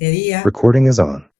este día. Recording is on.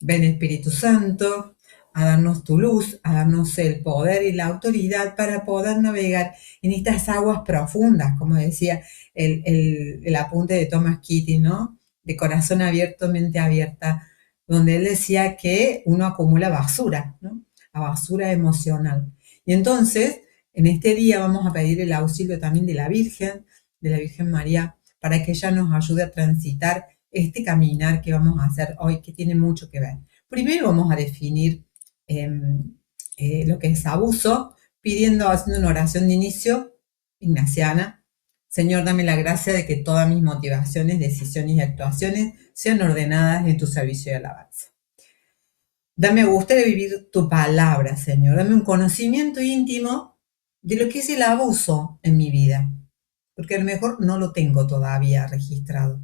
Ven Espíritu Santo a darnos tu luz, a darnos el poder y la autoridad para poder navegar en estas aguas profundas, como decía el apunte de Thomas Keating, ¿no? De corazón abierto, mente abierta, donde él decía que uno acumula basura, ¿no? La basura emocional. Y entonces, en este día vamos a pedir el auxilio también de la Virgen María, para que ella nos ayude a transitar este caminar que vamos a hacer hoy, que tiene mucho que ver. Primero vamos a definir lo que es abuso, haciendo una oración de inicio ignaciana. Señor, dame la gracia de que todas mis motivaciones, decisiones y actuaciones sean ordenadas en tu servicio de alabanza. Dame gusto de vivir tu palabra, Señor. Dame un conocimiento íntimo de lo que es el abuso en mi vida, porque a lo mejor no lo tengo todavía registrado.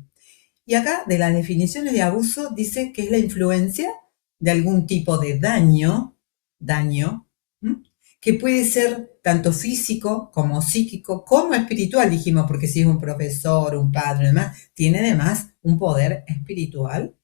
Y acá, de las definiciones de abuso, dice que es la influencia de algún tipo de daño, que puede ser tanto físico como psíquico, como espiritual, dijimos, porque si es un profesor, un padre, demás, tiene además un poder espiritual.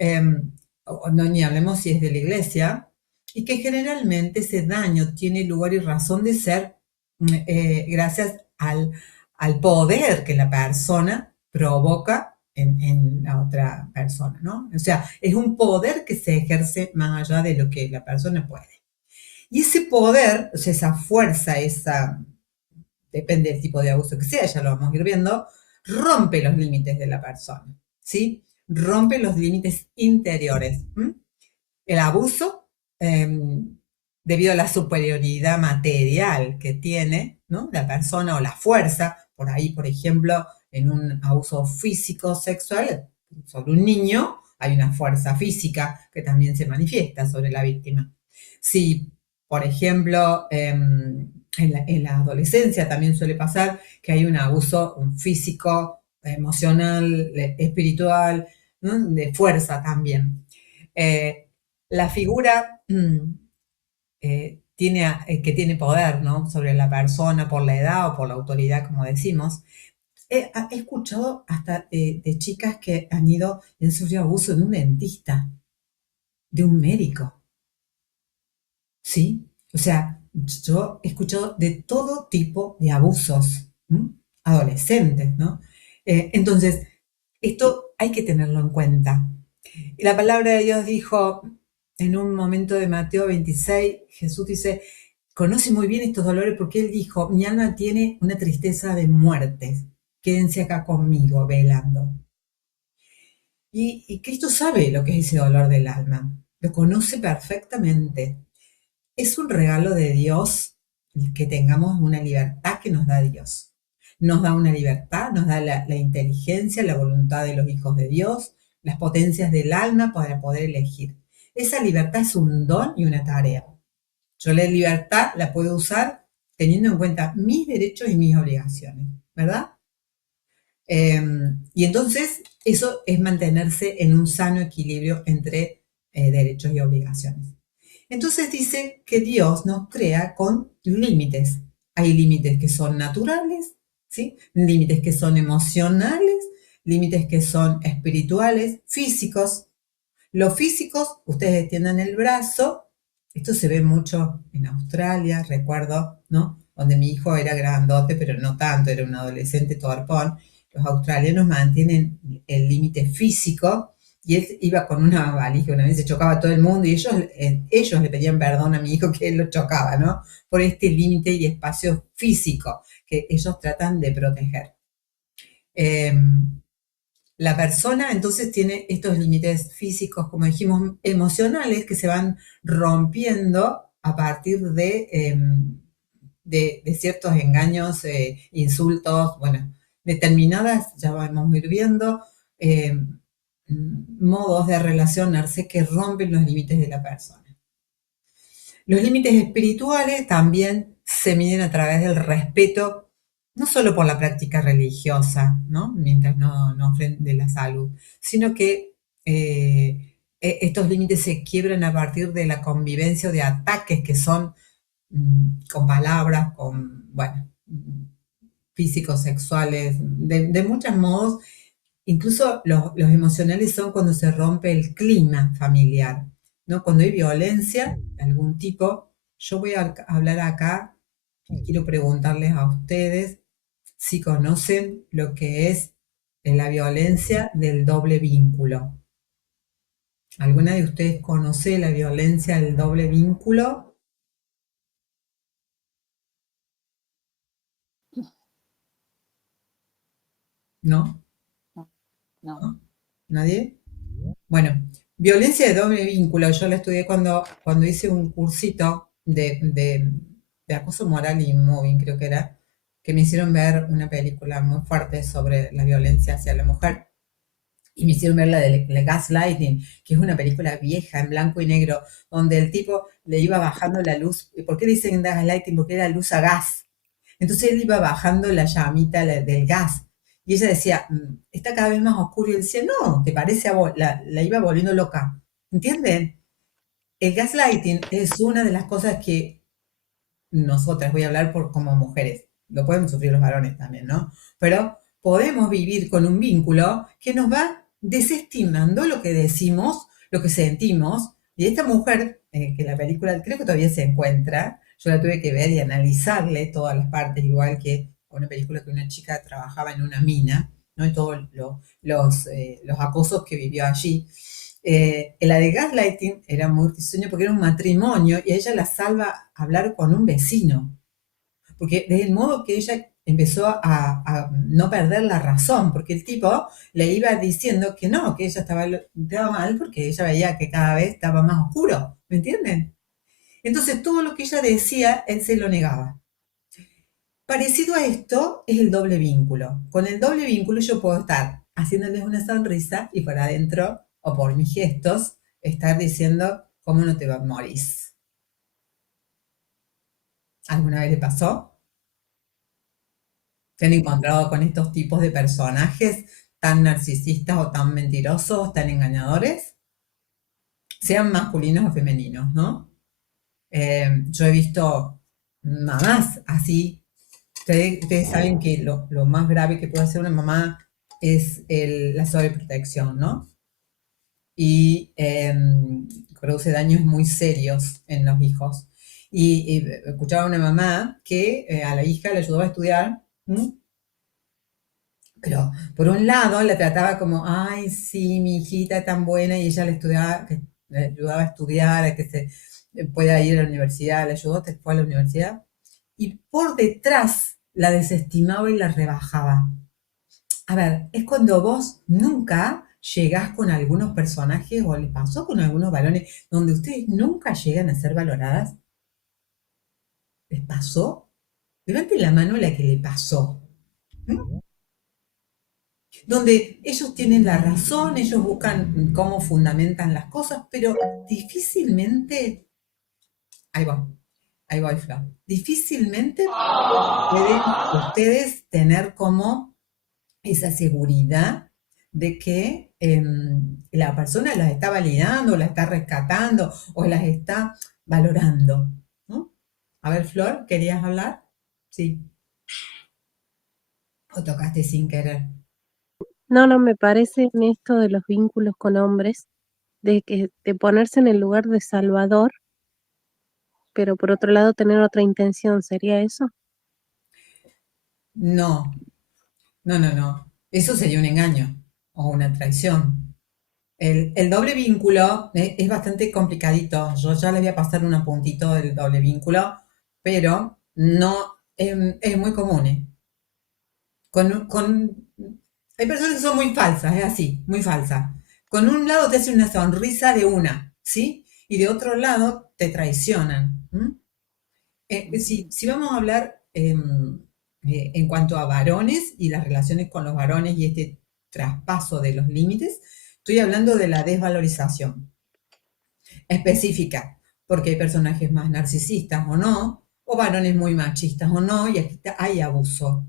No, ni hablemos si es de la iglesia, y que generalmente ese daño tiene lugar y razón de ser gracias al poder que la persona provoca en la otra persona, ¿no? O sea, es un poder que se ejerce más allá de lo que la persona puede. Y ese poder, o sea, esa fuerza, depende del tipo de abuso que sea, ya lo vamos a ir viendo, rompe los límites de la persona, ¿sí? Rompe los límites interiores. El abuso, debido a la superioridad material que tiene, ¿no? La persona o la fuerza, por ahí, por ejemplo, en un abuso físico sexual sobre un niño, hay una fuerza física que también se manifiesta sobre la víctima. Si, por ejemplo, en la adolescencia también suele pasar que hay un abuso físico, emocional, espiritual, ¿no? De fuerza también. La figura que tiene poder, ¿no? Sobre la persona por la edad o por la autoridad, como decimos. He escuchado hasta de chicas que han ido en serio abuso de un dentista, de un médico. ¿Sí? O sea, yo he escuchado de todo tipo de abusos, adolescentes, ¿no? Entonces, esto hay que tenerlo en cuenta. Y la palabra de Dios dijo en un momento de Mateo 26, Jesús dice, conoce muy bien estos dolores porque él dijo, mi alma tiene una tristeza de muerte, quédense acá conmigo velando. Y Cristo sabe lo que es ese dolor del alma, lo conoce perfectamente. Es un regalo de Dios que tengamos una libertad que nos da Dios. Nos da una libertad, nos da la inteligencia, la voluntad de los hijos de Dios, las potencias del alma para poder elegir. Esa libertad es un don y una tarea. Yo la libertad la puedo usar teniendo en cuenta mis derechos y mis obligaciones, ¿verdad? Y entonces eso es mantenerse en un sano equilibrio entre derechos y obligaciones. Entonces dice que Dios nos crea con límites. Hay límites que son naturales, ¿sí? Límites que son emocionales, límites que son espirituales, físicos. Los físicos, ustedes extiendan el brazo. Esto se ve mucho en Australia, recuerdo, ¿no? Donde mi hijo era grandote, pero no tanto, era un adolescente torpón. Los australianos mantienen el límite físico y él iba con una valija, una vez se chocaba a todo el mundo y ellos le pedían perdón a mi hijo que él lo chocaba, ¿no? Por este límite y espacio físico que ellos tratan de proteger. La persona entonces tiene estos límites físicos, como dijimos, emocionales, que se van rompiendo a partir de ciertos engaños, insultos, bueno, determinadas, ya vamos a ir viendo, modos de relacionarse que rompen los límites de la persona. Los límites espirituales también se miden a través del respeto, no solo por la práctica religiosa, ¿no? Mientras no ofende la salud, sino que estos límites se quiebran a partir de la convivencia o de ataques que son con palabras, con, bueno, físicos, sexuales, de muchos modos, incluso los emocionales son cuando se rompe el clima familiar, ¿no? Cuando hay violencia de algún tipo. Yo voy a hablar acá y quiero preguntarles a ustedes si conocen lo que es la violencia del doble vínculo. ¿Alguna de ustedes conoce la violencia del doble vínculo? ¿No? No, no. ¿No? ¿Nadie? Bueno, violencia de doble vínculo, yo la estudié cuando hice un cursito de acoso moral y mobbing, creo que era, que me hicieron ver una película muy fuerte sobre la violencia hacia la mujer. Y me hicieron ver la de Gaslighting, que es una película vieja, en blanco y negro, donde el tipo le iba bajando la luz. ¿Por qué dicen Gaslighting? Porque era luz a gas. Entonces él iba bajando la llamita del gas. Y ella decía, está cada vez más oscuro. Y él decía, no, ¿te parece a vos? La iba volviendo loca. ¿Entienden? El gaslighting es una de las cosas que nosotras, voy a hablar por como mujeres, lo pueden sufrir los varones también, ¿no? Pero podemos vivir con un vínculo que nos va desestimando lo que decimos, lo que sentimos. Y esta mujer, que la película creo que todavía se encuentra, yo la tuve que ver y analizarle todas las partes, igual que una película que una chica trabajaba en una mina, ¿no? Y todos los acosos que vivió allí. La de Gaslighting era muy risueño porque era un matrimonio y a ella la salva hablar con un vecino. Porque desde el modo que ella empezó a no perder la razón, porque el tipo le iba diciendo que no, que ella estaba mal porque ella veía que cada vez estaba más oscuro, ¿me entienden? Entonces todo lo que ella decía, él se lo negaba. Parecido a esto es el doble vínculo. Con el doble vínculo yo puedo estar haciéndoles una sonrisa y por adentro, o por mis gestos, estar diciendo, ¿cómo no te va a morir? ¿Alguna vez le pasó? ¿Se han encontrado con estos tipos de personajes tan narcisistas o tan mentirosos, tan engañadores? Sean masculinos o femeninos, ¿no? Yo he visto mamás así. Ustedes saben que lo más grave que puede hacer una mamá es la sobreprotección, ¿no? Y produce daños muy serios en los hijos. Y escuchaba a una mamá que a la hija le ayudaba a estudiar, ¿m? Pero por un lado la trataba como, ay, sí, mi hijita tan buena, y ella le ayudaba a estudiar, a que se pueda ir a la universidad, le ayudó, te fue a la universidad. Y por detrás la desestimaba y la rebajaba. A ver, es cuando vos nunca llegás con algunos personajes o le pasó con algunos varones donde ustedes nunca llegan a ser valoradas. ¿Les pasó? Levanten la mano la que le pasó. ¿Mm? Donde ellos tienen la razón, ellos buscan cómo fundamentan las cosas, pero difícilmente, ahí va, ahí va, Flor, difícilmente pueden ustedes tener como esa seguridad de que la persona las está validando, las está rescatando o las está valorando, ¿no? A ver, Flor, ¿querías hablar? Sí, o tocaste sin querer. No, no, me parece en esto de los vínculos con hombres, de ponerse en el lugar de salvador, pero por otro lado tener otra intención, ¿sería eso? No, no, no, no. Eso sería un engaño o una traición. El doble vínculo es bastante complicadito. Yo ya les voy a pasar un puntito del doble vínculo, pero no es muy común. Hay personas que son muy falsas, es así, muy falsas. Con un lado te hacen una sonrisa de una, ¿sí? Y de otro lado te traicionan. Si vamos a hablar en cuanto a varones y las relaciones con los varones y este traspaso de los límites, estoy hablando de la desvalorización específica, porque hay personajes más narcisistas o no, o varones muy machistas o no, y aquí hay abuso.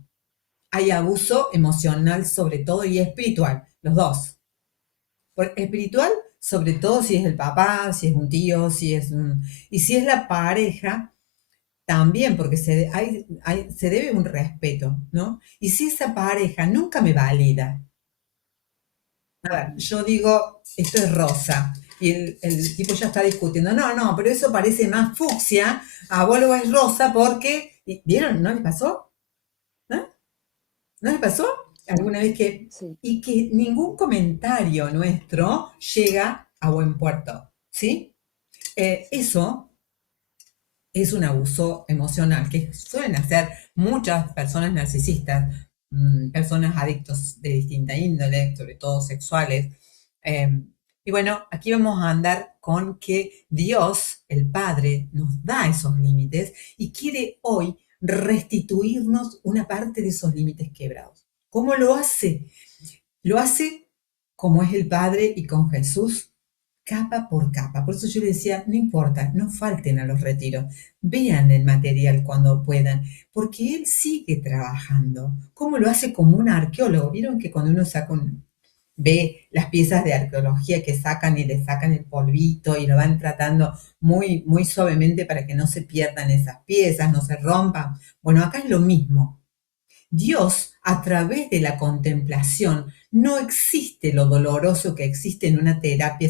Hay abuso emocional sobre todo y espiritual, los dos. Por espiritual, sobre todo si es el papá, si es un tío, y si es la pareja, también, porque se debe un respeto, ¿no? Y si esa pareja nunca me valida, A ver, yo digo, esto es rosa. Y el tipo ya está discutiendo. No, no, pero eso parece más fucsia. A vos lo es rosa porque. ¿Vieron? ¿No les pasó? ¿Eh? ¿No les pasó? Alguna vez que. Sí, Y que ningún comentario nuestro llega a buen puerto. ¿Sí? Eso es un abuso emocional que suelen hacer muchas personas narcisistas, personas adictos de distinta índole, sobre todo sexuales. Y bueno, aquí vamos a andar con que Dios, el Padre, nos da esos límites y quiere hoy restituirnos una parte de esos límites quebrados. ¿Cómo lo hace? Lo hace como es el Padre y con Jesús, capa por capa. Por eso yo le decía, no importa, no falten a los retiros, vean el material cuando puedan, porque Él sigue trabajando. ¿Cómo lo hace como un arqueólogo? ¿Vieron que cuando uno ve las piezas de arqueología que sacan y le sacan el polvito y lo van tratando muy, muy suavemente para que no se pierdan esas piezas, no se rompan? Bueno, acá es lo mismo. Dios, a través de la contemplación, no existe lo doloroso que existe en una terapia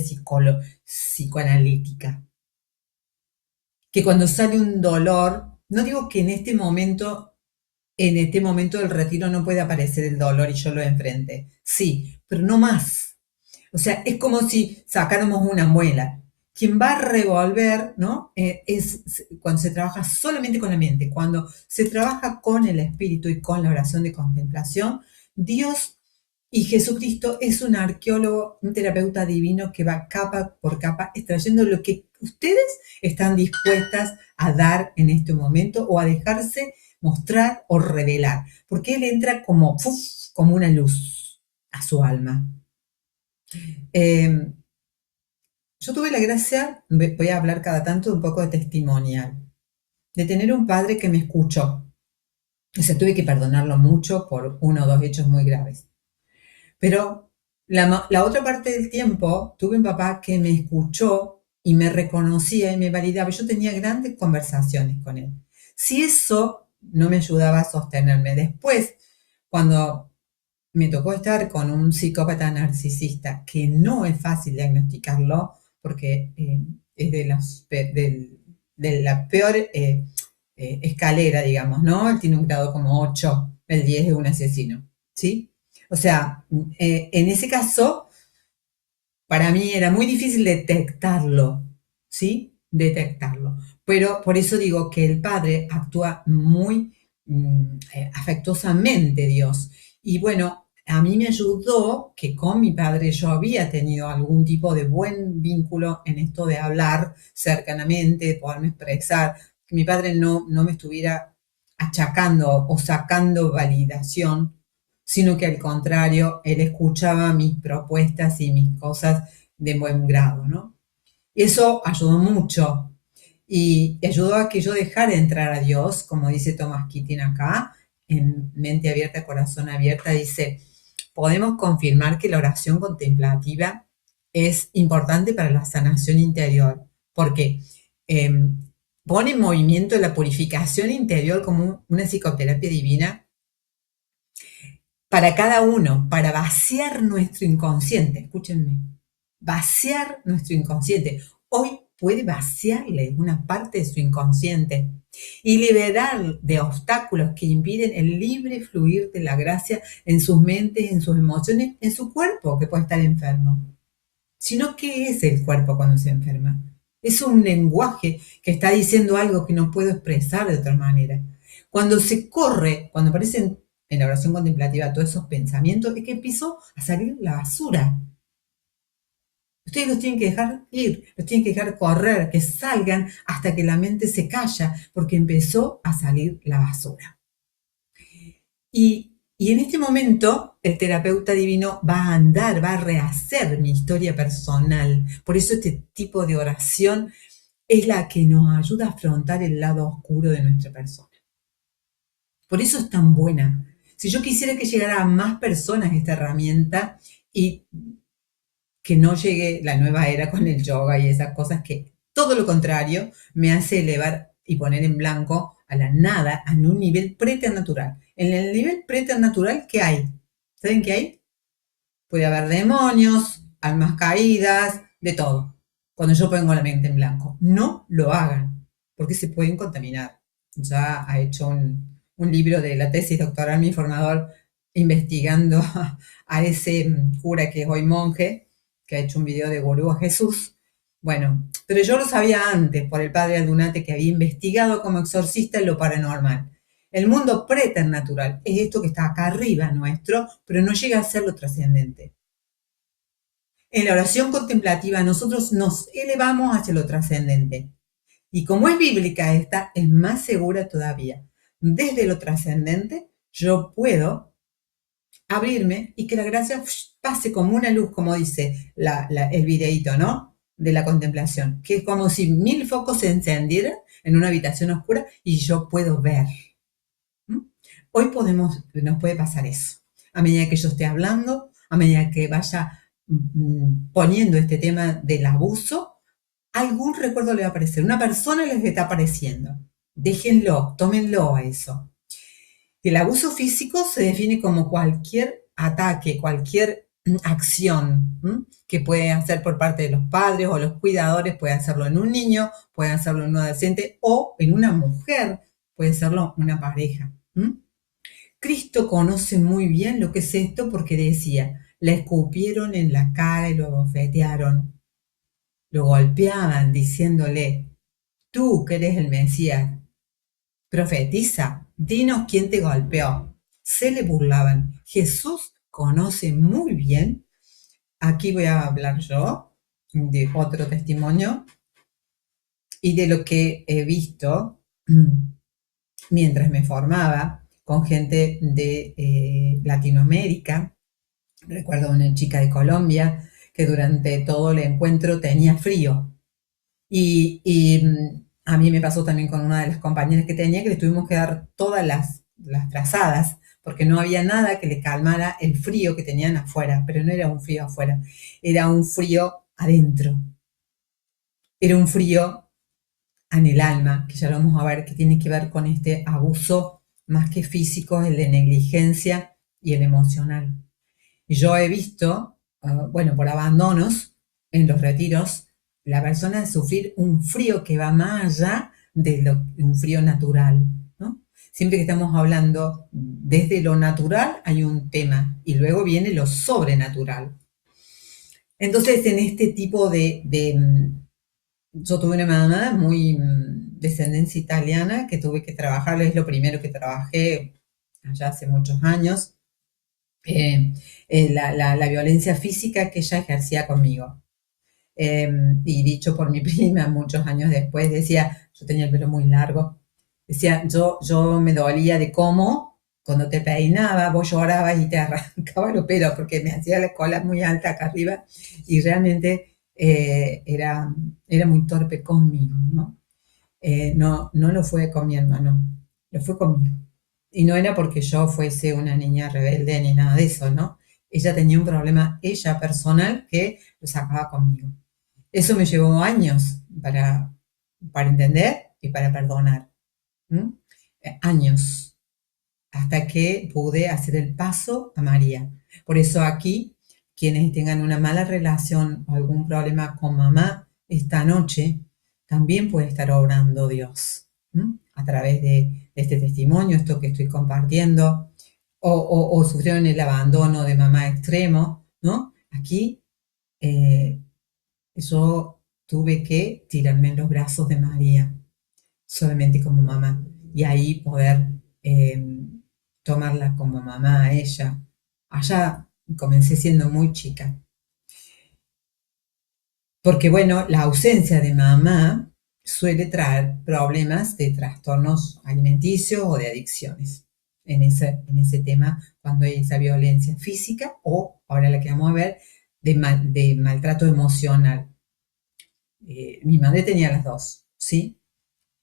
psicoanalítica. Que cuando sale un dolor, no digo que en este momento del retiro no puede aparecer el dolor y yo lo enfrente. Sí, pero no más. O sea, es como si sacáramos una muela. Quien va a revolver, ¿no? Es cuando se trabaja solamente con la mente, cuando se trabaja con el espíritu y con la oración de contemplación, Dios y Jesucristo es un arqueólogo, un terapeuta divino que va capa por capa extrayendo lo que ustedes están dispuestas a dar en este momento o a dejarse mostrar o revelar, porque Él entra como, ¡puf!, como una luz a su alma. Eh, yo tuve la gracia, voy a hablar cada tanto un poco de testimonial, de tener un padre que me escuchó. O sea, tuve que perdonarlo mucho por uno o dos hechos muy graves. Pero la otra parte del tiempo tuve un papá que me escuchó y me reconocía y me validaba. Yo tenía grandes conversaciones con él. Si eso no me ayudaba a sostenerme. Después, cuando me tocó estar con un psicópata narcisista, que no es fácil diagnosticarlo, porque es de la peor escalera, digamos, ¿no? Él tiene un grado como 8, el 10 es un asesino, ¿sí? O sea, en ese caso, para mí era muy difícil detectarlo, ¿sí? Detectarlo. Pero por eso digo que el padre actúa muy afectuosamente, Dios. Y bueno, a mí me ayudó que con mi padre yo había tenido algún tipo de buen vínculo en esto de hablar cercanamente, de poderme expresar, que mi padre no me estuviera achacando o sacando validación, sino que al contrario, él escuchaba mis propuestas y mis cosas de buen grado, ¿no? Eso ayudó mucho y ayudó a que yo dejara entrar a Dios, como dice Thomas Keating acá, en Mente Abierta, Corazón Abierta, dice, podemos confirmar que la oración contemplativa es importante para la sanación interior, porque eh, pone en movimiento la purificación interior como una psicoterapia divina para cada uno, para vaciar nuestro inconsciente. Escúchenme, vaciar nuestro inconsciente. Hoy puede vaciarle una parte de su inconsciente y liberar de obstáculos que impiden el libre fluir de la gracia en sus mentes, en sus emociones, en su cuerpo, que puede estar enfermo. Sino, ¿qué es el cuerpo cuando se enferma? Es un lenguaje que está diciendo algo que no puedo expresar de otra manera. Cuando se corre, cuando aparecen en la oración contemplativa todos esos pensamientos, es que empezó a salir la basura. Ustedes los tienen que dejar ir, los tienen que dejar correr, que salgan hasta que la mente se calla, porque empezó a salir la basura. Y en este momento el terapeuta divino va a andar, va a rehacer mi historia personal. Por eso este tipo de oración es la que nos ayuda a afrontar el lado oscuro de nuestra persona. Por eso es tan buena. Si yo quisiera que llegara a más personas esta herramienta y que no llegue la nueva era con el yoga y esas cosas que todo lo contrario me hace elevar y poner en blanco a la nada en un nivel preternatural. En el nivel preternatural, ¿qué hay? ¿Saben qué hay? Puede haber demonios, almas caídas, de todo. Cuando yo pongo la mente en blanco, no lo hagan, porque se pueden contaminar. Ya ha hecho un libro de la tesis doctoral mi formador investigando a ese cura que es hoy monje, que ha hecho un video de gurú a Jesús. Bueno, pero yo lo sabía antes por el padre Aldunate, que había investigado como exorcista en lo paranormal. El mundo preternatural es esto que está acá arriba nuestro, pero no llega a ser lo trascendente. En la oración contemplativa nosotros nos elevamos hacia lo trascendente. Y como es bíblica esta, es más segura todavía. Desde lo trascendente yo puedo abrirme y que la gracia pase como una luz, como dice el videíto, ¿no? De la contemplación, que es como si 1000 focos se encendieran en una habitación oscura y yo puedo ver. ¿Mm? Hoy nos puede pasar eso. A medida que yo esté hablando, a medida que vaya poniendo este tema del abuso, algún recuerdo le va a aparecer. Una persona les está apareciendo. Déjenlo, tómenlo a eso. El abuso físico se define como cualquier ataque, cualquier acción que puede hacer por parte de los padres o los cuidadores, puede hacerlo en un niño, puede hacerlo en un adolescente o en una mujer, puede hacerlo una pareja. Cristo conoce muy bien lo que es esto porque decía, le escupieron en la cara y lo abofetearon, lo golpeaban diciéndole, tú que eres el Mesías, profetiza, dinos quién te golpeó. Se le burlaban. Jesús conoce muy bien, aquí voy a hablar yo de otro testimonio y de lo que he visto mientras me formaba con gente de Latinoamérica. Recuerdo una chica de Colombia que durante todo el encuentro tenía frío. Y a mí me pasó también con una de las compañeras que tenía que le tuvimos que dar todas las trazadas porque no había nada que le calmara el frío que tenían afuera, pero no era un frío afuera, era un frío adentro, era un frío en el alma, que ya lo vamos a ver, que tiene que ver con este abuso más que físico, el de negligencia y el emocional. Y yo he visto, bueno, por abandonos en los retiros, la persona sufrir un frío que va más allá de un frío natural, ¿no? Siempre que estamos hablando desde lo natural hay un tema y luego viene lo sobrenatural. Entonces, en este tipo yo tuve una mamá muy descendencia italiana que tuve que trabajar, es lo primero que trabajé allá hace muchos años, la violencia física que ella ejercía conmigo. Y dicho por mi prima muchos años después, decía, yo tenía el pelo muy largo, decía, yo me dolía de cómo cuando te peinaba, vos llorabas y te arrancaba los pelos porque me hacía la cola muy alta acá arriba y realmente era muy torpe conmigo, ¿no? No lo fue con mi hermano, lo fue conmigo. Y no era porque yo fuese una niña rebelde ni nada de eso, ¿no? Ella tenía un problema, ella personal, que lo sacaba conmigo. Eso me llevó años para entender y para perdonar. Años, hasta que pude hacer el paso a María. Por eso aquí, quienes tengan una mala relación o algún problema con mamá esta noche, también puede estar obrando Dios a través de este testimonio, esto que estoy compartiendo, o sufrieron el abandono de mamá extremo, ¿no? Aquí yo tuve que tirarme en los brazos de María, solamente como mamá, y ahí poder tomarla como mamá a ella. Allá comencé siendo muy chica. Porque bueno, la ausencia de mamá suele traer problemas de trastornos alimenticios o de adicciones. En ese tema, cuando hay esa violencia física o, ahora la que vamos a ver, de maltrato emocional. Mi madre tenía las dos, ¿sí?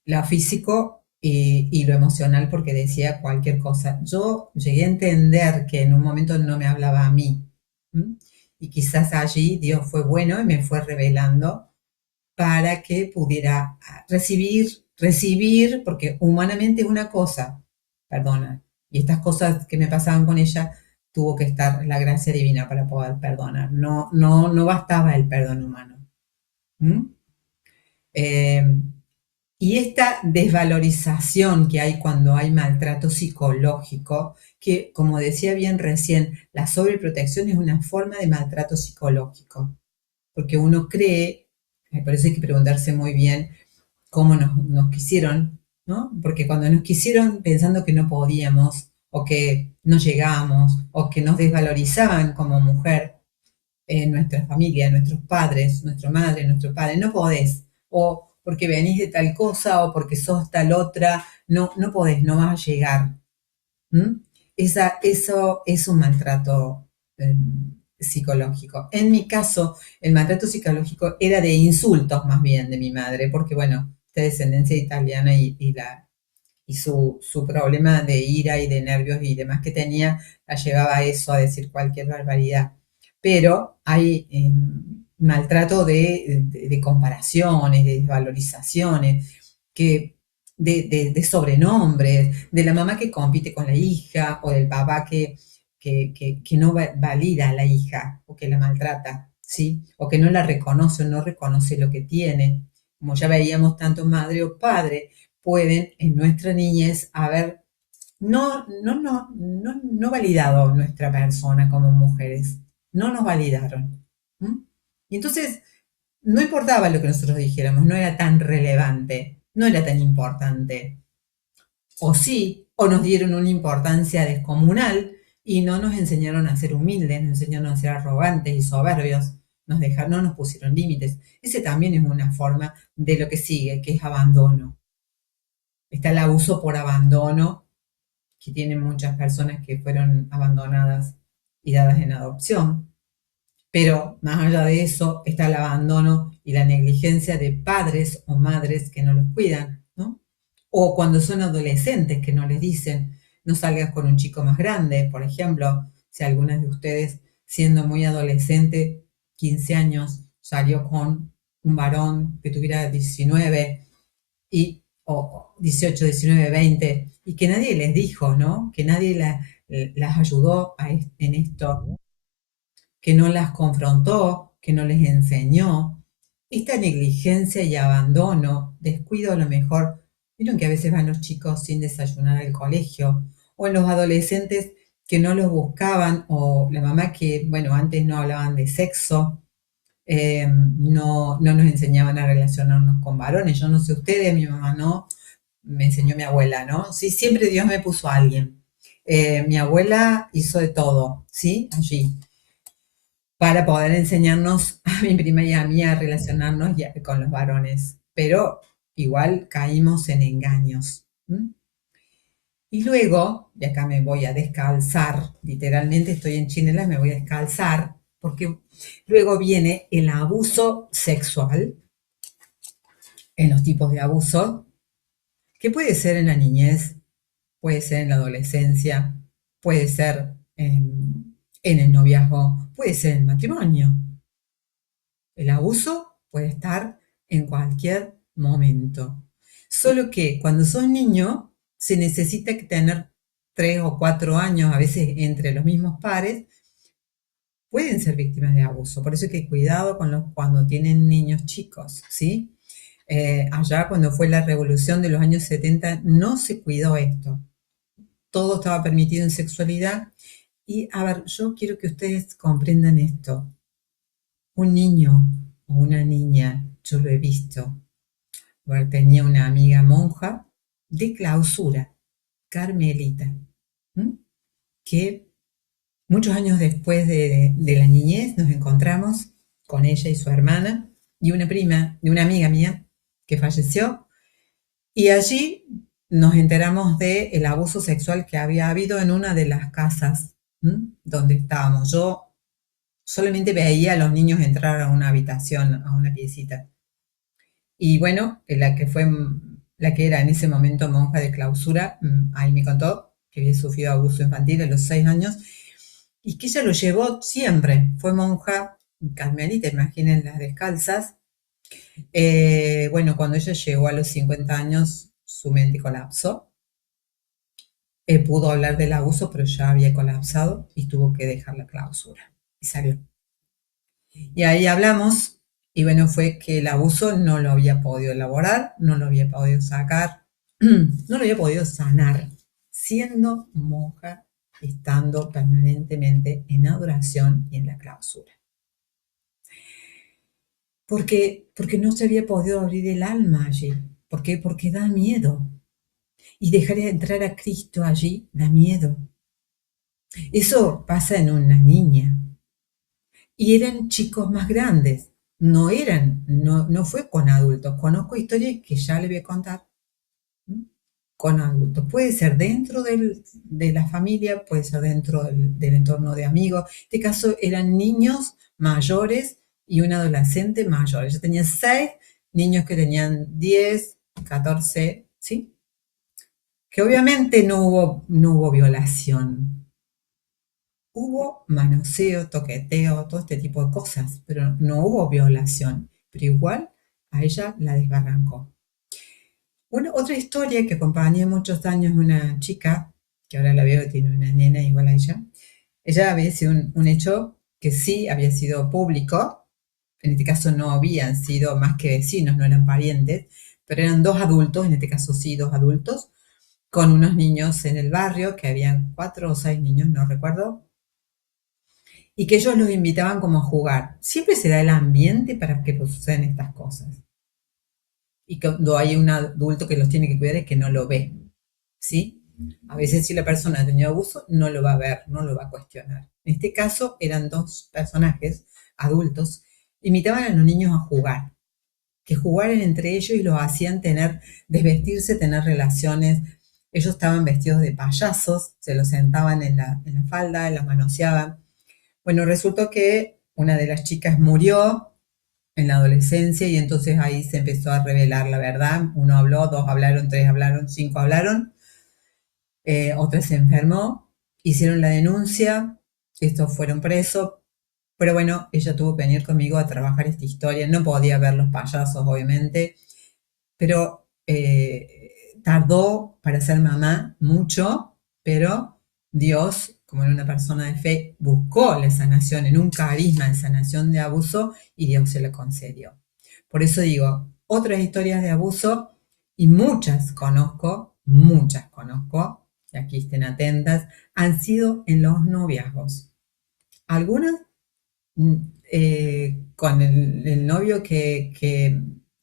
Lo físico y lo emocional porque decía cualquier cosa. Yo llegué a entender que en un momento no me hablaba a mí. Y quizás allí Dios fue bueno y me fue revelando para que pudiera recibir, porque humanamente es una cosa, perdona, y estas cosas que me pasaban con ella tuvo que estar la gracia divina para poder perdonar. No, no, no bastaba el perdón humano. ¿Mm? Eh, y esta desvalorización que hay cuando hay maltrato psicológico, que como decía bien recién, la sobreprotección es una forma de maltrato psicológico, porque uno cree, por eso hay que preguntarse muy bien cómo nos quisieron, ¿no? Porque cuando nos quisieron pensando que no podíamos, o que no llegábamos, o que nos desvalorizaban como mujer, nuestra familia, nuestros padres, nuestra madre, nuestro padre, no podés, o porque venís de tal cosa, o porque sos tal otra, no, no podés, no vas a llegar. ¿Mm? Eso es un maltrato psicológico. En mi caso, el maltrato psicológico era de insultos más bien de mi madre, porque bueno, de descendencia italiana y su problema de ira y de nervios y demás que tenía, la llevaba a eso, a decir cualquier barbaridad. Pero hay maltrato de comparaciones, de desvalorizaciones, que, de sobrenombres, de la mamá que compite con la hija o del papá que no valida a la hija o que la maltrata, ¿sí? O que no la reconoce o no reconoce lo que tiene. Como ya veíamos, tanto madre o padre pueden en nuestra niñez haber no validado nuestra persona como mujeres, no nos validaron. ¿Mm? Y entonces no importaba lo que nosotros dijéramos, no era tan relevante, no era tan importante. O sí, o nos dieron una importancia descomunal y no nos enseñaron a ser humildes, nos enseñaron a ser arrogantes y soberbios, no nos pusieron límites. Ese también es una forma de lo que sigue, que es abandono. Está el abuso por abandono, que tienen muchas personas que fueron abandonadas y dadas en adopción. Pero más allá de eso está el abandono y la negligencia de padres o madres que no los cuidan, ¿no? O cuando son adolescentes que no les dicen, no salgas con un chico más grande, por ejemplo, si algunas de ustedes, siendo muy adolescente, 15 años, salió con un varón que tuviera 19 o 18, 19, 20, y que nadie les dijo, ¿no? Que nadie las ayudó en esto, que no las confrontó, que no les enseñó. Esta negligencia y abandono, descuido a lo mejor, vieron que a veces van los chicos sin desayunar al colegio, o en los adolescentes que no los buscaban, o la mamá que, bueno, antes no hablaban de sexo, no nos enseñaban a relacionarnos con varones. Yo no sé ustedes, mi mamá no, me enseñó mi abuela, ¿no? Sí, siempre Dios me puso a alguien. Mi abuela hizo de todo, ¿sí? Allí, para poder enseñarnos a mi prima y a mí a relacionarnos con los varones. Pero igual caímos en engaños. ¿M? Y luego, y acá me voy a descalzar, literalmente estoy en chinelas, me voy a descalzar, porque luego viene el abuso sexual, en los tipos de abuso, que puede ser en la niñez, puede ser en la adolescencia, puede ser en el noviazgo, puede ser en el matrimonio. El abuso puede estar en cualquier momento. Solo que cuando sos niño se necesita tener 3 o 4 años, a veces entre los mismos pares, pueden ser víctimas de abuso. Por eso hay que cuidado cuando tienen niños chicos, ¿sí? Allá cuando fue la revolución de los años 70 no se cuidó esto. Todo estaba permitido en sexualidad. Y a ver, yo quiero que ustedes comprendan esto. Un niño o una niña, yo lo he visto, tenía una amiga monja de clausura, carmelita, que muchos años después de la niñez nos encontramos con ella y su hermana y una prima de una amiga mía que falleció, y allí nos enteramos del abuso sexual que había habido en una de las casas donde estábamos. Yo solamente veía a los niños entrar a una habitación, a una piecita. Y bueno, la que era en ese momento monja de clausura, ahí me contó que había sufrido abuso infantil a los 6 años y que ella lo llevó siempre. Fue monja carmelita, imaginen las descalzas. Bueno, cuando ella llegó a los 50 años, su mente colapsó Pudo hablar del abuso, pero ya había colapsado y tuvo que dejar la clausura. Y salió. Y ahí hablamos, y bueno, fue que el abuso no lo había podido elaborar, no lo había podido sacar, no lo había podido sanar, siendo monja, estando permanentemente en adoración y en la clausura. Porque no se había podido abrir el alma allí. ¿Por qué? Porque da miedo. Y dejar de entrar a Cristo allí da miedo. Eso pasa en una niña. Y eran chicos más grandes. No fue con adultos. Conozco historias que ya le voy a contar. Con adultos. Puede ser dentro de la familia, puede ser dentro del entorno de amigos. En este caso eran niños mayores y un adolescente mayor. Yo tenía 6 niños que tenían 10, 14, ¿sí? Que obviamente no hubo violación. Hubo manoseo, toqueteo, todo este tipo de cosas, pero no hubo violación. Pero igual a ella la desbarrancó. Otra historia que acompañé muchos años, una chica, que ahora la veo que tiene una nena igual a ella había sido un hecho que sí había sido público, en este caso no habían sido más que vecinos, no eran parientes, pero eran 2 adultos, en este caso sí, 2 adultos, con unos niños en el barrio, que habían 4 o 6 niños, no recuerdo, y que ellos los invitaban como a jugar. Siempre se da el ambiente para que sucedan estas cosas. Y cuando hay un adulto que los tiene que cuidar es que no lo ve, ¿sí? A veces si la persona ha tenido abuso, no lo va a ver, no lo va a cuestionar. En este caso eran 2 personajes adultos, invitaban a los niños a jugar, que jugaran entre ellos y los hacían desvestirse, tener relaciones. Ellos estaban vestidos de payasos, se los sentaban en la falda, los manoseaban. Bueno, resultó que una de las chicas murió en la adolescencia y entonces ahí se empezó a revelar la verdad. 1 habló, 2 hablaron, 3 hablaron, 5 hablaron. Otra se enfermó, hicieron la denuncia, estos fueron presos, pero bueno, ella tuvo que venir conmigo a trabajar esta historia. No podía ver los payasos, obviamente, pero tardó para ser mamá mucho, pero Dios, como era una persona de fe, buscó la sanación en un carisma de sanación de abuso y Dios se lo concedió. Por eso digo, otras historias de abuso, y muchas conozco, y aquí estén atentas, han sido en los noviazgos. Algunas con el novio que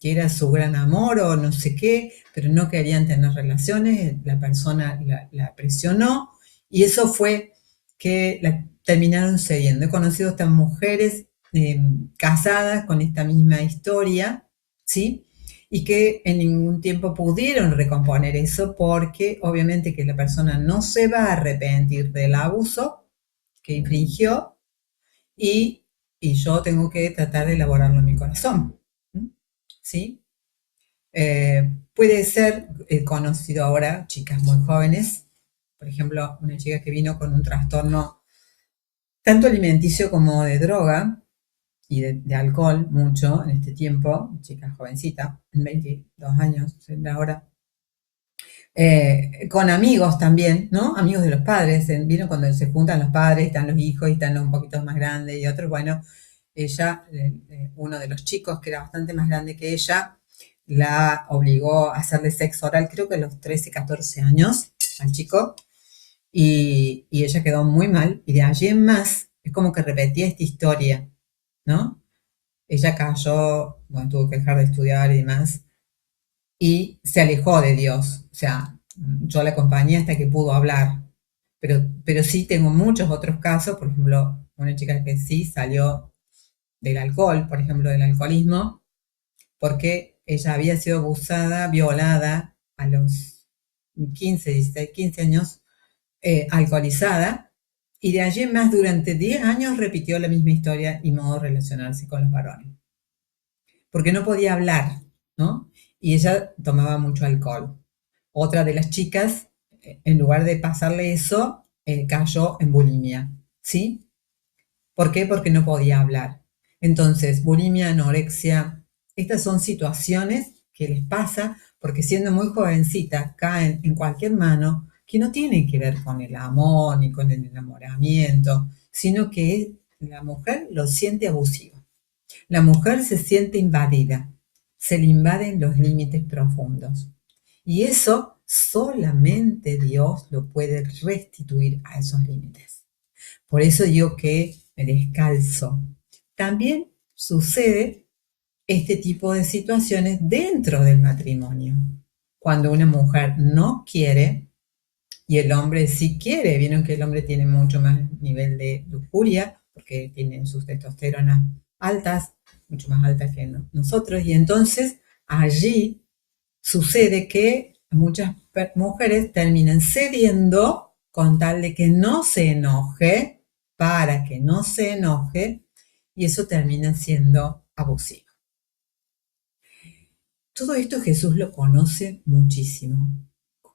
era su gran amor o no sé qué, pero no querían tener relaciones, la persona la presionó y eso fue que la terminaron cediendo. He conocido a estas mujeres casadas con esta misma historia, ¿sí? Y que en ningún tiempo pudieron recomponer eso porque obviamente que la persona no se va a arrepentir del abuso que infringió y, y yo tengo que tratar de elaborarlo en mi corazón. ¿Sí? Puede ser conocido ahora, chicas muy jóvenes, por ejemplo, una chica que vino con un trastorno tanto alimenticio como de droga y de alcohol, mucho en este tiempo, chica jovencita, 22 años, ahora, con amigos también, ¿no? Amigos de los padres, vino cuando se juntan los padres, están los hijos y están un poquito más grandes y otros, bueno, ella, uno de los chicos que era bastante más grande que ella, la obligó a hacerle sexo oral, creo que a los 13, 14 años, al chico, y ella quedó muy mal, y de allí en más, es como que repetía esta historia, ¿no? Ella cayó, bueno, tuvo que dejar de estudiar y demás, y se alejó de Dios, o sea, yo la acompañé hasta que pudo hablar, pero sí tengo muchos otros casos, por ejemplo, una chica que sí salió del alcohol, por ejemplo, del alcoholismo, porque ella había sido abusada, violada a los 15, 16, 15 años, alcoholizada, y de allí en más durante 10 años repitió la misma historia y modo de relacionarse con los varones, porque no podía hablar, ¿no? Y ella tomaba mucho alcohol. Otra de las chicas, en lugar de pasarle eso, cayó en bulimia, ¿sí? ¿Por qué? Porque no podía hablar. Entonces, bulimia, anorexia, estas son situaciones que les pasa porque siendo muy jovencita caen en cualquier mano que no tiene que ver con el amor ni con el enamoramiento, sino que la mujer lo siente abusivo. La mujer se siente invadida, se le invaden los límites profundos. Y eso solamente Dios lo puede restituir a esos límites. Por eso digo que me descalzo. También sucede este tipo de situaciones dentro del matrimonio. Cuando una mujer no quiere y el hombre sí quiere, vieron que el hombre tiene mucho más nivel de lujuria porque tienen sus testosteronas altas, mucho más altas que nosotros, y entonces allí sucede que muchas mujeres terminan cediendo con tal de que no se enoje, para que no se enoje, y eso termina siendo abusivo. Todo esto Jesús lo conoce muchísimo.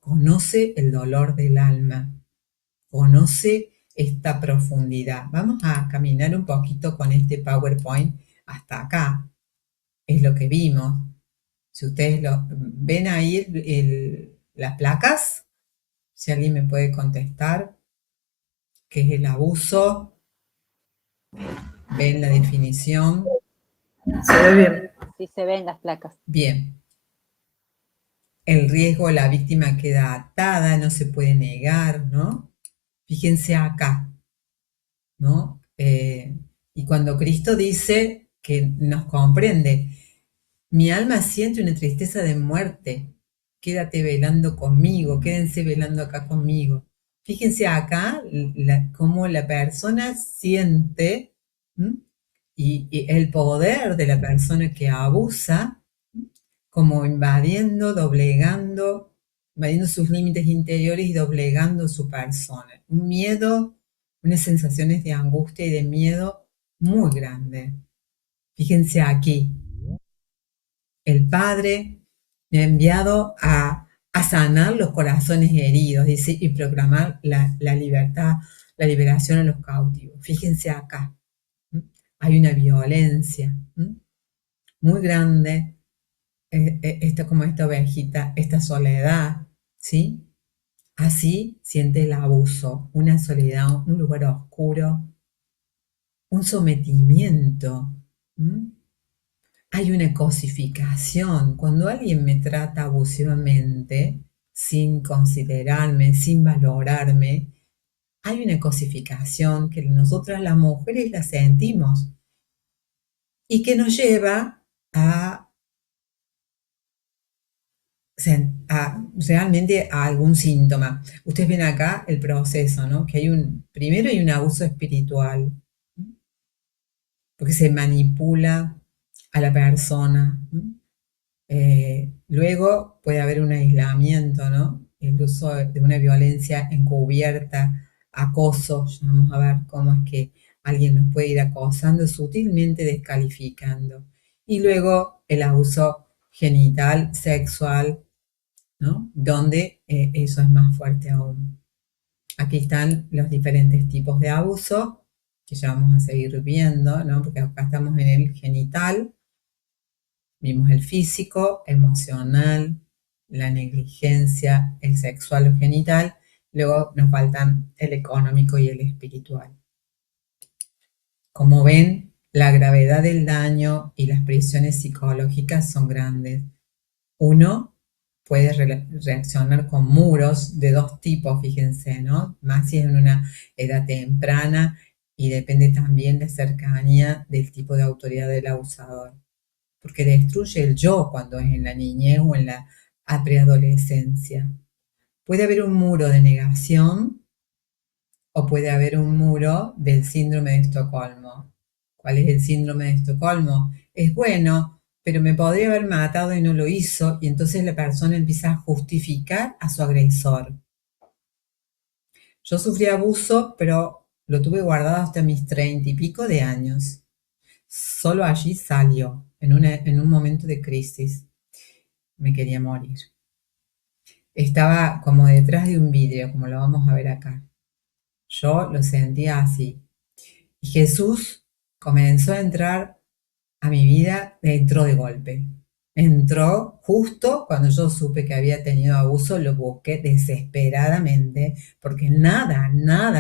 Conoce el dolor del alma, conoce esta profundidad. Vamos a caminar un poquito con este PowerPoint hasta acá. Es lo que vimos. Si ustedes ven ahí las placas, si alguien me puede contestar qué es el abuso, ven la definición. Se ve bien. Sí, se ven las placas. Bien. El riesgo, la víctima queda atada, no se puede negar, ¿no? Fíjense acá, ¿no? Y cuando Cristo dice que nos comprende, mi alma siente una tristeza de muerte, quédate velando conmigo, quédense velando acá conmigo. Fíjense acá cómo la persona siente y el poder de la persona que abusa, como invadiendo, doblegando, invadiendo sus límites interiores y doblegando su persona. Un miedo, unas sensaciones de angustia y de miedo muy grande. Fíjense aquí, el Padre me ha enviado a sanar los corazones heridos, dice, y proclamar la libertad, la liberación a los cautivos. Fíjense acá, hay una violencia muy grande, como esta ovejita, esta soledad, ¿sí? Así siente el abuso, una soledad, un lugar oscuro, un sometimiento. Hay una cosificación. Cuando alguien me trata abusivamente, sin considerarme, sin valorarme, hay una cosificación que nosotras las mujeres la sentimos y que nos lleva a realmente a algún síntoma. Ustedes ven acá el proceso, ¿no? Que primero hay un abuso espiritual, porque se manipula a la persona. Luego puede haber un aislamiento, ¿no? El uso de una violencia encubierta, acoso, vamos a ver cómo es que alguien nos puede ir acosando, sutilmente descalificando. Y luego el abuso genital, sexual, ¿no? Donde eso es más fuerte aún. Aquí están los diferentes tipos de abuso, que ya vamos a seguir viendo, ¿no? Porque acá estamos en el genital, vimos el físico, emocional, la negligencia, el sexual o genital, luego nos faltan el económico y el espiritual. Como ven, la gravedad del daño y las presiones psicológicas son grandes. Uno puede reaccionar con muros de dos tipos, fíjense, ¿no? Más si es en una edad temprana y depende también de cercanía del tipo de autoridad del abusador, porque destruye el yo cuando es en la niñez o en la preadolescencia. Puede haber un muro de negación o puede haber un muro del síndrome de Estocolmo. ¿Cuál es el síndrome de Estocolmo? Es bueno, pero me podría haber matado y no lo hizo, y entonces la persona empieza a justificar a su agresor. Yo sufrí abuso, pero lo tuve guardado hasta mis 30 y pico de años. Solo allí salió, en un momento de crisis. Me quería morir. Estaba como detrás de un vidrio, como lo vamos a ver acá. Yo lo sentía así. Y Jesús comenzó a entrar a mi vida, entró de golpe. entró justo cuando yo supe que había tenido abuso, lo busqué desesperadamente, porque nada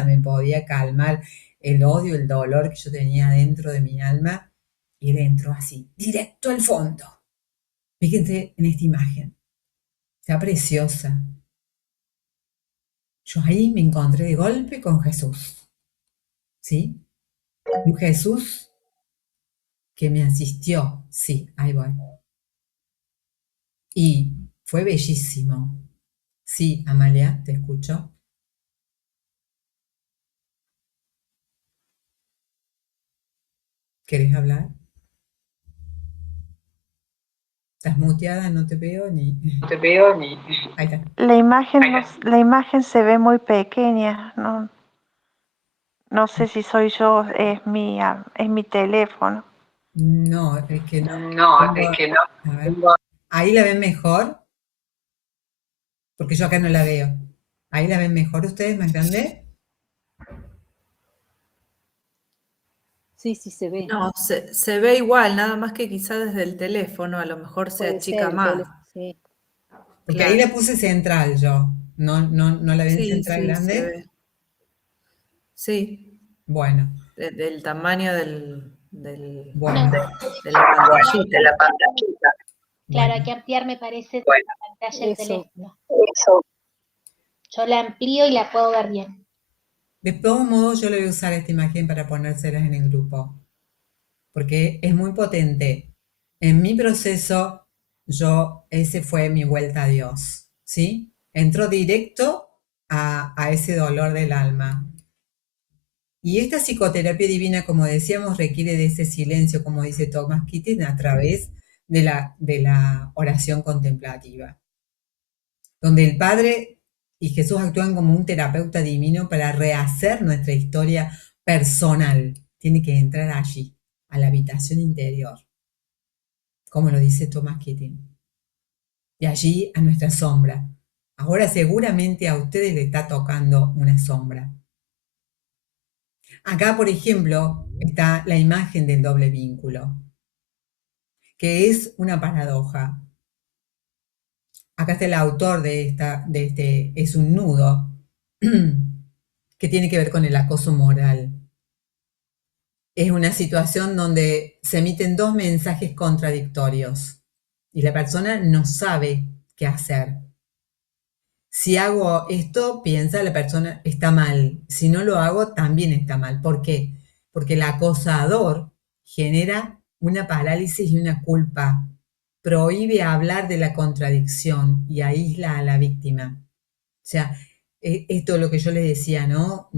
me podía calmar el odio, el dolor que yo tenía dentro de mi alma, y él entró así, directo al fondo. Fíjense en esta imagen, está preciosa. Yo ahí me encontré de golpe con Jesús, ¿sí? Un Jesús que me asistió, sí, ahí voy. Y fue bellísimo. Sí, Amalia, te escucho. ¿Querés hablar? ¿Estás muteada? No te veo ni... No te veo ni... Ahí está. La imagen se ve muy pequeña, no, no sé si soy yo, es mi teléfono. No, es que no. No, es que no. A ver. ¿Ahí la ven mejor? Porque yo acá no la veo. ¿Ahí la ven mejor ustedes, más grande? Sí, sí se ve. No, se ve igual, nada más que quizá desde el teléfono a lo mejor se Puede achica ser, más. sí. Porque ahí Claro. la puse central yo. ¿No la ven Sí, central sí, se grande? ve. Sí, Bueno, del tamaño bueno, de la pantallita. Claro, hay bueno. que ampliar, me parece, Bueno. la pantalla del Eso. teléfono. Eso. Yo la amplío y la puedo ver bien. De todos modos, yo le voy a usar esta imagen para ponérselas en el grupo, porque es muy potente. En mi proceso, ese fue mi vuelta a Dios, ¿sí? Entró directo a ese dolor del alma. Y esta psicoterapia divina, como decíamos, requiere de ese silencio, como dice Thomas Keating, a través de la oración contemplativa, donde el Padre y Jesús actúan como un terapeuta divino para rehacer nuestra historia personal. Tiene que entrar allí, a la habitación interior, como lo dice Thomas Keating. Y allí a nuestra sombra. Ahora seguramente a ustedes le está tocando una sombra. Acá, por ejemplo, está la imagen del doble vínculo, que es una paradoja. Acá está el autor de este, es un nudo que tiene que ver con el acoso moral. Es una situación donde se emiten dos mensajes contradictorios y la persona no sabe qué hacer. Si hago esto, piensa la persona está mal. Si no lo hago, también está mal. ¿Por qué? Porque el acosador genera una parálisis y una culpa. Prohíbe hablar de la contradicción y aísla a la víctima. O sea, esto es lo que yo les decía, ¿no?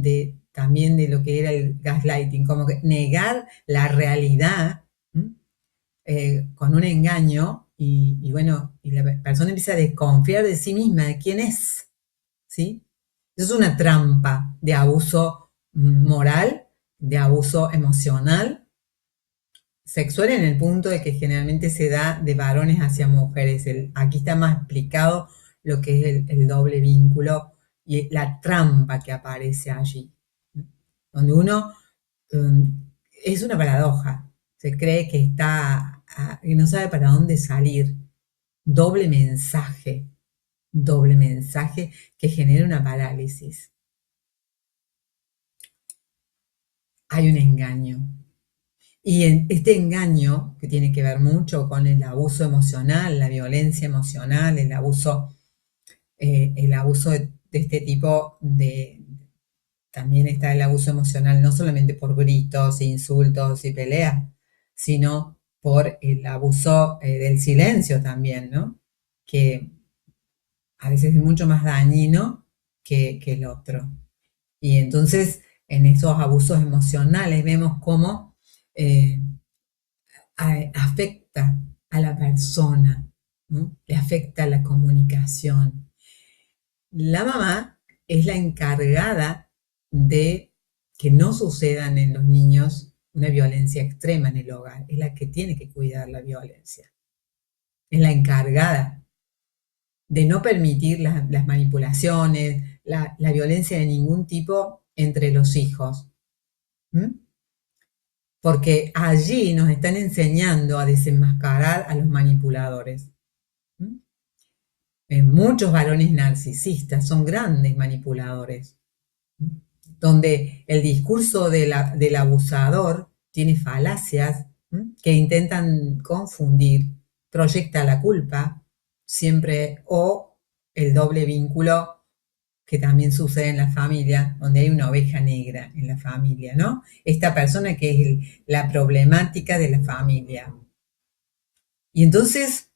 También de lo que era el gaslighting, como que negar la realidad con un engaño y bueno, y la persona empieza a desconfiar de sí misma, de quién es, ¿sí? Eso es una trampa de abuso moral, de abuso emocional, sexual en el punto de que generalmente se da de varones hacia mujeres. Aquí está más explicado lo que es el doble vínculo y la trampa que aparece allí, donde uno es una paradoja, se cree que que no sabe para dónde salir, doble mensaje que genera una parálisis. Hay un engaño. Y en este engaño, que tiene que ver mucho con el abuso emocional, la violencia emocional, el abuso de este tipo también está el abuso emocional, no solamente por gritos, insultos y peleas, sino por el abuso del silencio también, ¿no? Que a veces es mucho más dañino que el otro. Y entonces, en esos abusos emocionales vemos cómo afecta a la persona, ¿no? Le afecta la comunicación. La mamá es la encargada de que no sucedan en los niños una violencia extrema en el hogar. Es la que tiene que cuidar la violencia. Es la encargada de no permitir las manipulaciones, la violencia de ningún tipo entre los hijos. ¿Mm? porque allí nos están enseñando a desenmascarar a los manipuladores. Muchos varones narcisistas son grandes manipuladores, donde el discurso del abusador tiene falacias que intentan confundir, proyecta la culpa siempre, o el doble vínculo que también sucede en la familia, donde hay una oveja negra en la familia, ¿no? Esta persona que es la problemática de la familia. Y entonces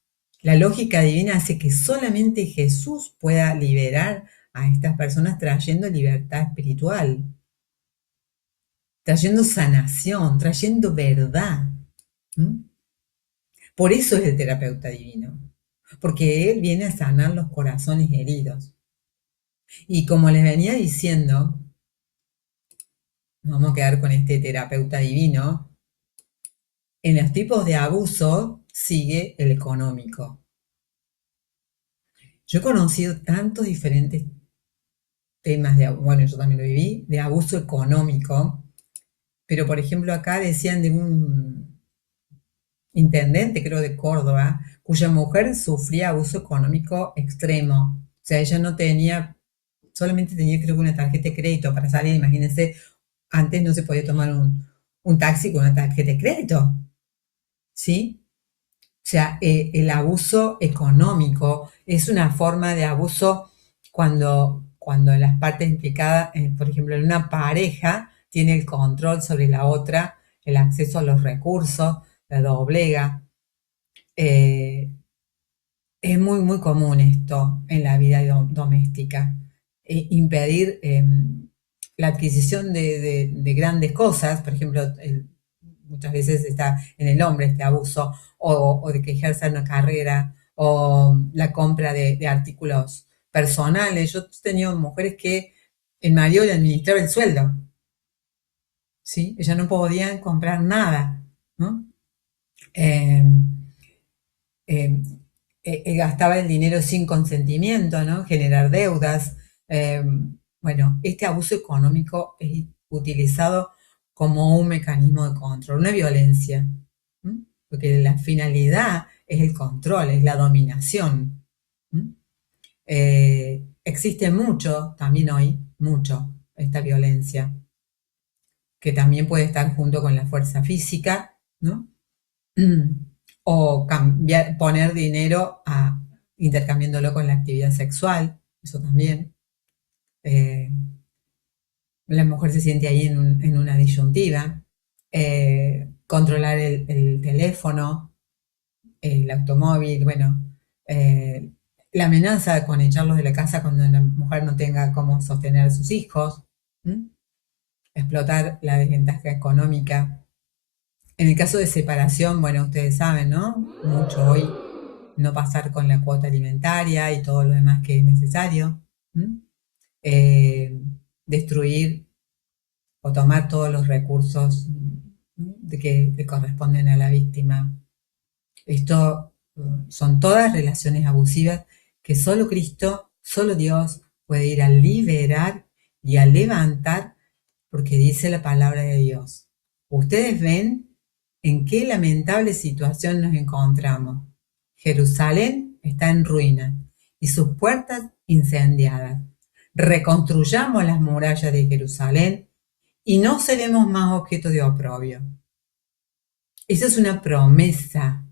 la lógica divina hace que solamente Jesús pueda liberar a estas personas trayendo libertad espiritual, trayendo sanación, trayendo verdad. Por eso es el terapeuta divino, porque él viene a sanar los corazones heridos. Y como les venía diciendo, nos vamos a quedar con este terapeuta divino, en los tipos de abuso sigue el económico. Yo he conocido tantos diferentes temas bueno, yo también lo viví, de abuso económico, pero por ejemplo acá decían de un intendente, creo de Córdoba, cuya mujer sufría abuso económico extremo. O sea, ella no tenía, solamente tenía creo que una tarjeta de crédito para salir. Imagínense, antes no se podía tomar un taxi con una tarjeta de crédito, ¿sí? O sea, el abuso económico es una forma de abuso cuando las partes implicadas, por ejemplo, en una pareja, tiene el control sobre la otra, el acceso a los recursos, la doblega. Es muy, muy común esto en la vida doméstica. Impedir la adquisición de grandes cosas, por ejemplo, muchas veces está en el hombre este abuso, o de que ejerza una carrera, o la compra de artículos personales. Yo he tenido mujeres que el marido le administraba el sueldo, ¿sí? Ellas no podían comprar nada, ¿no? Gastaba el dinero sin consentimiento, ¿no? Generar deudas. Bueno, este abuso económico es utilizado como un mecanismo de control, una violencia, porque la finalidad es el control, es la dominación. Existe mucho, también hoy, mucho, esta violencia, que también puede estar junto con la fuerza física, ¿no? O poner dinero intercambiándolo con la actividad sexual, eso también. La mujer se siente ahí en una disyuntiva. Controlar el teléfono, el automóvil, bueno, la amenaza con echarlos de la casa cuando la mujer no tenga cómo sostener a sus hijos, explotar la desventaja económica. En el caso de separación, bueno, ustedes saben, ¿no? Mucho hoy no pasar con la cuota alimentaria y todo lo demás que es necesario. Destruir o tomar todos los recursos que le corresponden a la víctima. Esto son todas relaciones abusivas que solo Cristo, solo Dios puede ir a liberar y a levantar, porque dice la palabra de Dios. Ustedes ven en qué lamentable situación nos encontramos. Jerusalén está en ruina y sus puertas incendiadas. Reconstruyamos las murallas de Jerusalén y no seremos más objeto de oprobio. Esa es una promesa.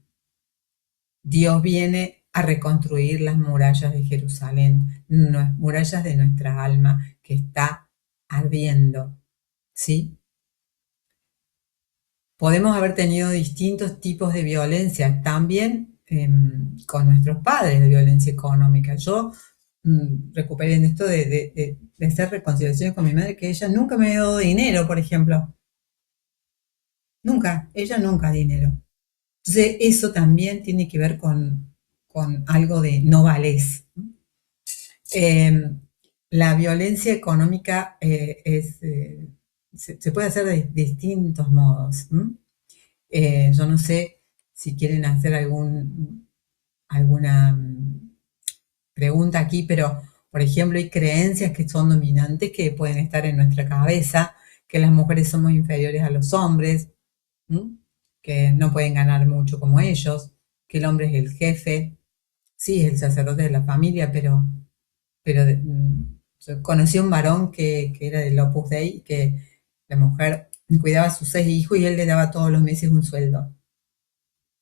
Dios viene a reconstruir las murallas de Jerusalén, las murallas de nuestra alma que está ardiendo, ¿sí? Podemos haber tenido distintos tipos de violencia, también con nuestros padres, de violencia económica. Yo recuperé en esto de hacer reconciliaciones con mi madre, que ella nunca me dio dinero, por ejemplo. Nunca, ella nunca dinero. Entonces eso también tiene que ver con algo de no valés. La violencia económica se puede hacer de distintos modos. Yo no sé si quieren hacer alguna pregunta aquí, pero por ejemplo hay creencias que son dominantes que pueden estar en nuestra cabeza, que las mujeres somos inferiores a los hombres, que no pueden ganar mucho como ellos, que el hombre es el jefe, sí, es el sacerdote de la familia, pero yo conocí a un varón que era del Opus Dei, que la mujer cuidaba a sus 6 hijos y él le daba todos los meses un sueldo.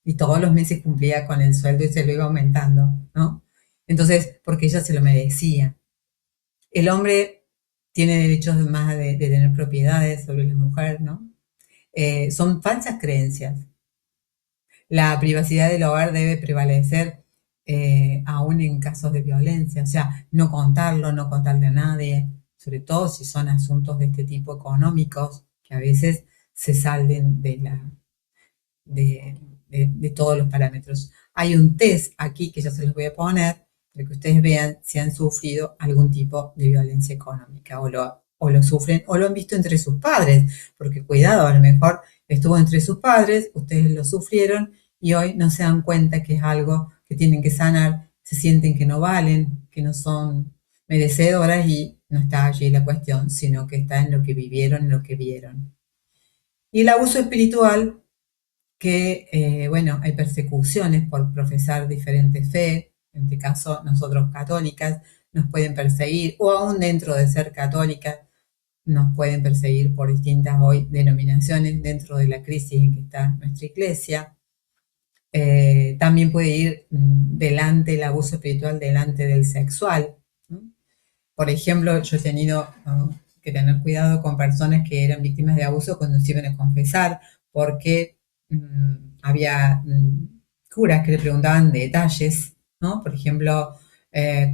Y todos los meses cumplía con el sueldo y se lo iba aumentando, ¿no? Entonces, porque ella se lo merecía. El hombre tiene derechos más de tener propiedades sobre la mujer, ¿no? Son falsas creencias. La privacidad del hogar debe prevalecer aún en casos de violencia, o sea, no contarlo, no contarle a nadie, sobre todo si son asuntos de este tipo económicos, que a veces se salen de todos los parámetros. Hay un test aquí que ya se los voy a poner, para que ustedes vean si han sufrido algún tipo de violencia económica o lo sufren o lo han visto entre sus padres, porque cuidado, a lo mejor estuvo entre sus padres, ustedes lo sufrieron y hoy no se dan cuenta que es algo que tienen que sanar, se sienten que no valen, que no son merecedoras y no está allí la cuestión, sino que está en lo que vivieron, en lo que vieron. Y el abuso espiritual, que, bueno, hay persecuciones por profesar diferente fe, en este caso nosotros católicas, nos pueden perseguir, o aún dentro de ser católicas, nos pueden perseguir por distintas hoy denominaciones dentro de la crisis en que está nuestra iglesia. También puede ir delante el abuso espiritual delante del sexual, ¿no? Por ejemplo, yo he tenido que tener cuidado con personas que eran víctimas de abuso cuando se iban a confesar, porque había curas que le preguntaban detalles, ¿no? Por ejemplo,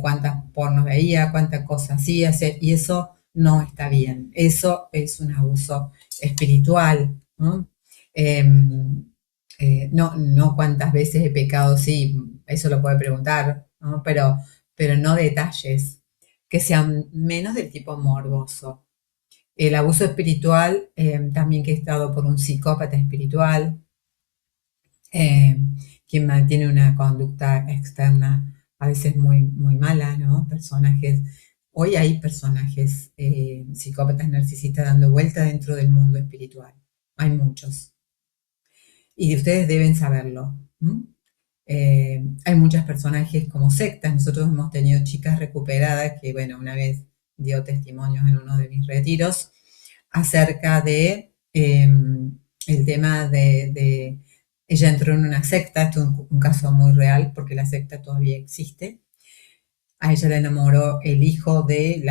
cuántas pornos veía, cuántas cosas hacía, y eso no está bien. Eso es un abuso espiritual, ¿no? No cuántas veces he pecado, sí, eso lo puede preguntar, ¿no? Pero no detalles que sean menos del tipo morboso. El abuso espiritual, también que es dado por un psicópata espiritual, quien mantiene una conducta externa a veces muy, muy mala, ¿no? Hoy hay personajes psicópatas narcisistas dando vuelta dentro del mundo espiritual. Hay muchos. Y ustedes deben saberlo. Hay muchos personajes como sectas. Nosotros hemos tenido chicas recuperadas que, bueno, una vez dio testimonios en uno de mis retiros acerca de el tema de ella entró en una secta. Esto es un caso muy real porque la secta todavía existe. A ella la enamoró el hijo de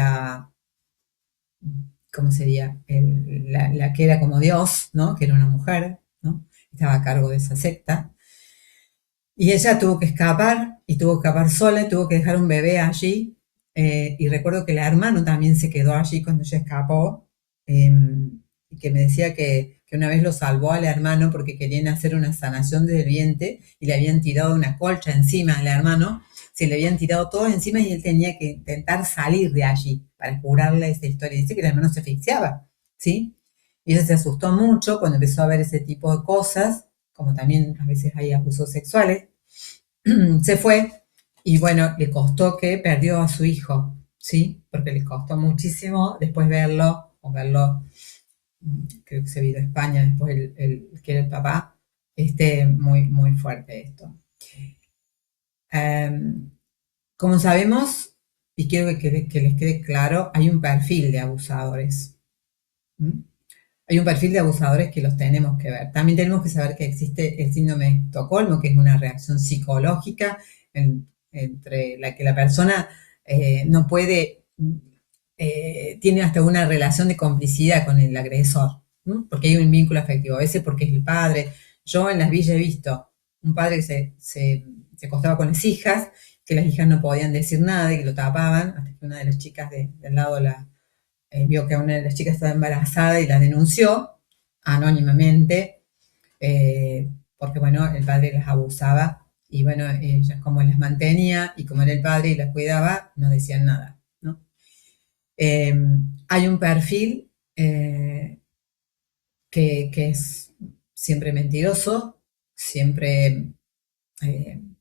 ¿cómo sería? La que era como Dios, ¿no? Que era una mujer, ¿no? Estaba a cargo de esa secta. Y ella tuvo que escapar, y tuvo que escapar sola, y tuvo que dejar un bebé allí. Y recuerdo que el hermano también se quedó allí cuando ella escapó, y que me decía que una vez lo salvó al hermano porque querían hacer una sanación del vientre y le habían tirado una colcha encima al hermano, se le habían tirado todo encima y él tenía que intentar salir de allí para curarle esa historia. Dice que el hermano se asfixiaba, ¿sí? Y ella se asustó mucho cuando empezó a ver ese tipo de cosas, como también a veces hay abusos sexuales. Se fue y bueno, le costó que perdió a su hijo, ¿sí? Porque le costó muchísimo después verlo, creo que se vino a España, después que era el papá, muy, muy fuerte esto. Como sabemos, y quiero que les quede claro, hay un perfil de abusadores. Hay un perfil de abusadores que los tenemos que ver. También tenemos que saber que existe el síndrome de Estocolmo, que es una reacción psicológica entre la que la persona no puede, tiene hasta una relación de complicidad con el agresor, ¿no? Porque hay un vínculo afectivo, a veces porque es el padre. Yo en las villas he visto un padre que se acostaba con las hijas, que las hijas no podían decir nada y que lo tapaban, hasta que una de las chicas del lado vio que una de las chicas estaba embarazada y la denunció anónimamente, porque bueno, el padre las abusaba y bueno, ella como las mantenía y como era el padre y las cuidaba, no decían nada, ¿no? Hay un perfil que es siempre mentiroso, siempre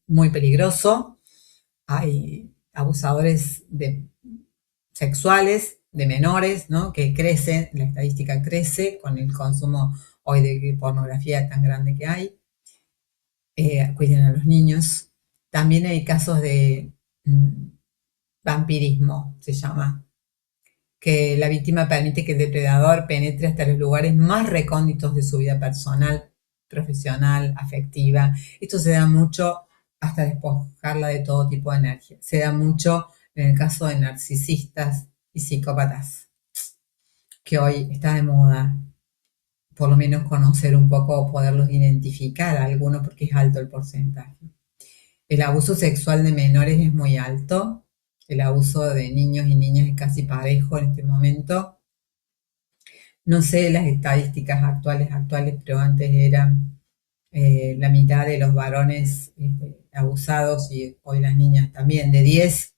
muy peligroso. Hay abusadores sexuales de menores, ¿no? Que crecen, la estadística crece con el consumo hoy de pornografía tan grande que hay. Cuiden a los niños. También hay casos de vampirismo, se llama, que la víctima permite que el depredador penetre hasta los lugares más recónditos de su vida personal, profesional, afectiva. Esto se da mucho hasta despojarla de todo tipo de energía. Se da mucho en el caso de narcisistas y psicópatas, que hoy está de moda, por lo menos conocer un poco o poderlos identificar a algunos porque es alto el porcentaje. El abuso sexual de menores es muy alto. El abuso de niños y niñas es casi parejo en este momento. No sé las estadísticas actuales, pero antes eran la mitad de los varones abusados y hoy las niñas también. De 10,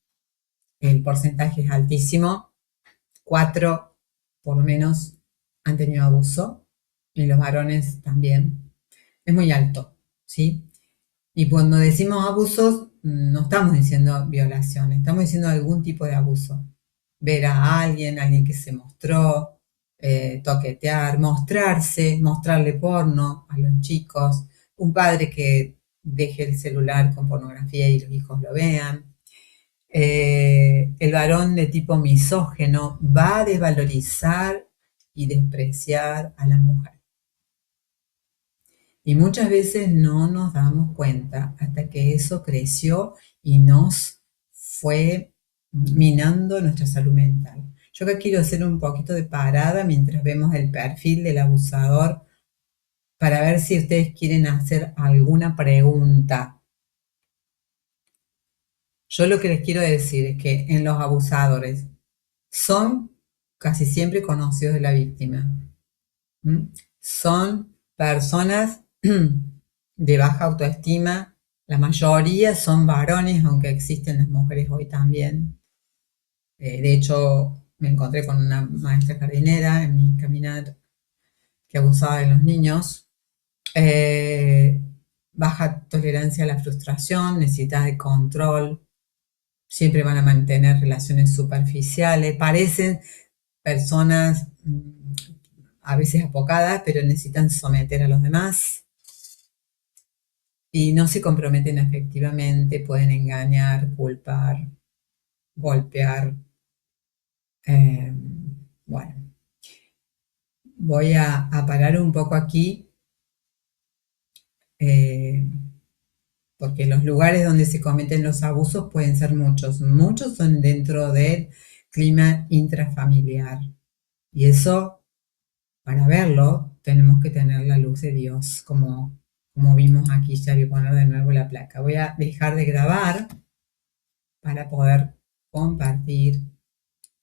el porcentaje es altísimo. 4, por lo menos, han tenido abuso y los varones también. Es muy alto, ¿sí? Y cuando decimos abusos, no estamos diciendo violaciones, estamos diciendo algún tipo de abuso. Ver a alguien que se mostró, toquetear, mostrarse, mostrarle porno a los chicos, un padre que deje el celular con pornografía y los hijos lo vean. El varón de tipo misógeno va a desvalorizar y despreciar a la mujer. Y muchas veces no nos damos cuenta hasta que eso creció y nos fue minando nuestra salud mental. Yo acá quiero hacer un poquito de parada mientras vemos el perfil del abusador para ver si ustedes quieren hacer alguna pregunta. Yo lo que les quiero decir es que en los abusadores son casi siempre conocidos de la víctima. Son personas de baja autoestima, la mayoría son varones, aunque existen las mujeres hoy también. De hecho, me encontré con una maestra jardinera en mi caminar que abusaba de los niños. Baja tolerancia a la frustración, necesidad de control, siempre van a mantener relaciones superficiales, parecen personas a veces apocadas, pero necesitan someter a los demás. Y no se comprometen afectivamente, pueden engañar, culpar, golpear. Bueno, voy a parar un poco aquí, porque los lugares donde se cometen los abusos pueden ser muchos. Muchos son dentro del clima intrafamiliar. Y eso, para verlo, tenemos que tener la luz de Dios, como vimos aquí. Ya voy a poner de nuevo la placa. Voy a dejar de grabar para poder compartir